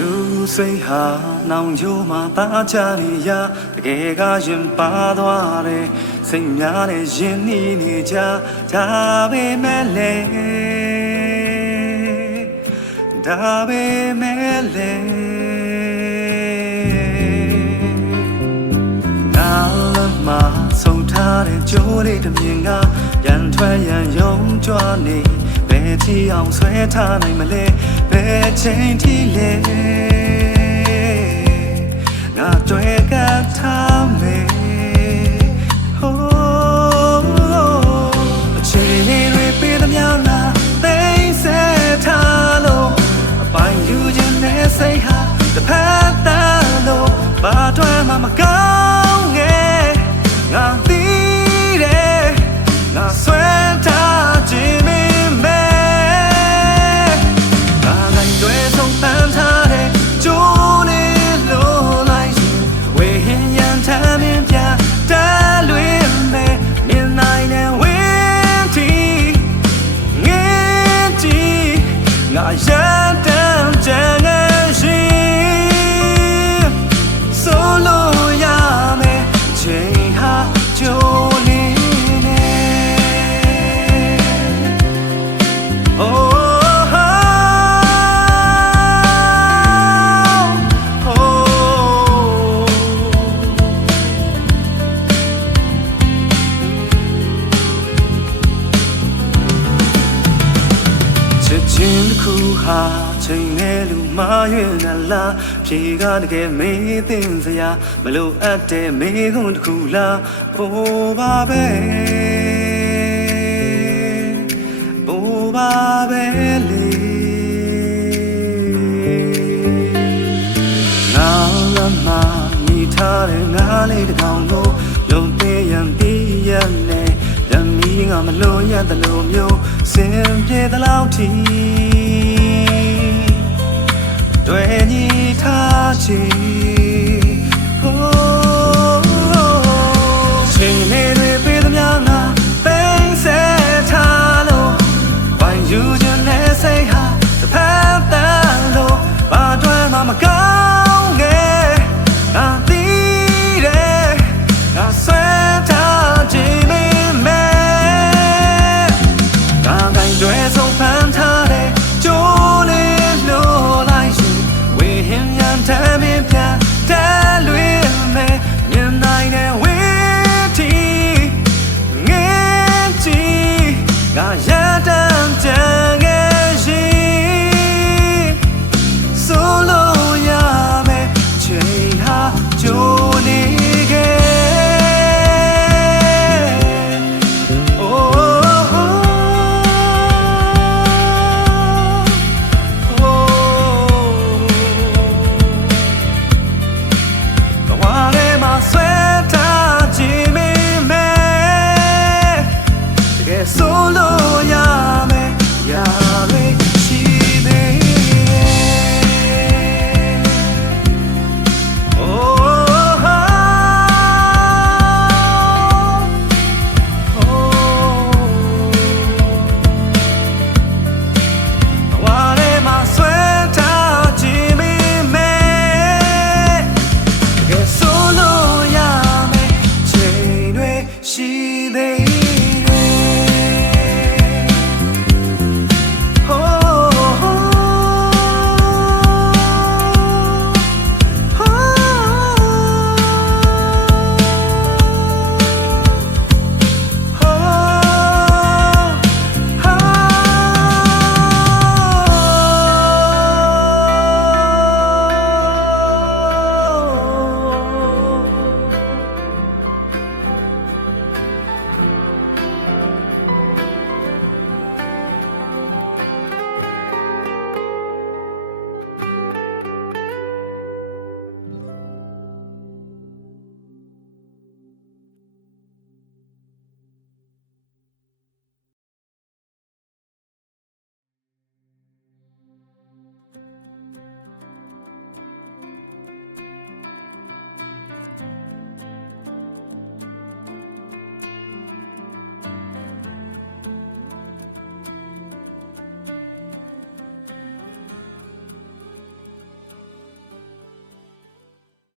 လူစိတ်ဟာနောင်ချိုးမှာသားချနေရတကယ်ကရင်ပါသွားတယ်စိတ်များနဲ့ရင်နှီးနေကြဒါပေမဲ့လေဒါပေမဲ့လေနာလမဆုံးထားတဲ့ကြိုးလေးတစ်မြင်ကရန်ထွက်ရန်ယုံကြွနေဘယ်ချီအောင်ဆွဲထားနိုင်မလဲဘယ်ချိန်ထိလဲငါတွေ့ကထားမယ်ဟိုးအချိန်လေးတွေပေးသမျှငါသိဆက်ထားလို့အပိုင်ယူခြင်းနဲ့စိတ်ဟာတစ်ဖက်သားလို့ဘာတွေ့မှမကောင်းငယ်ငါသိတယ်ငါဆွဲထားခြင်းရတမ်းကြံငယ်ရှိဆိုလို့ရမယ်ချိန်ဟာကြိုးနေနေOhချင်းခုဟာချိန်နဲ့လူမရွေးနလားဖြေကတကယ်မေးသိစရာမလို့အပ်တဲ့မေးခွန်းတစ်ခုလားအိုးပါပဲအိုးပါပဲလေငါလမမိထားတဲ့ငါလေးတစ်ကောင်ကိုလုံသေးရန်တီးရနဲ့ဓမီငါမလို့ရတဲ့လိုမျိုးစင်ပြေတဲ့လောက်ထိတွေ့ညီထားချီ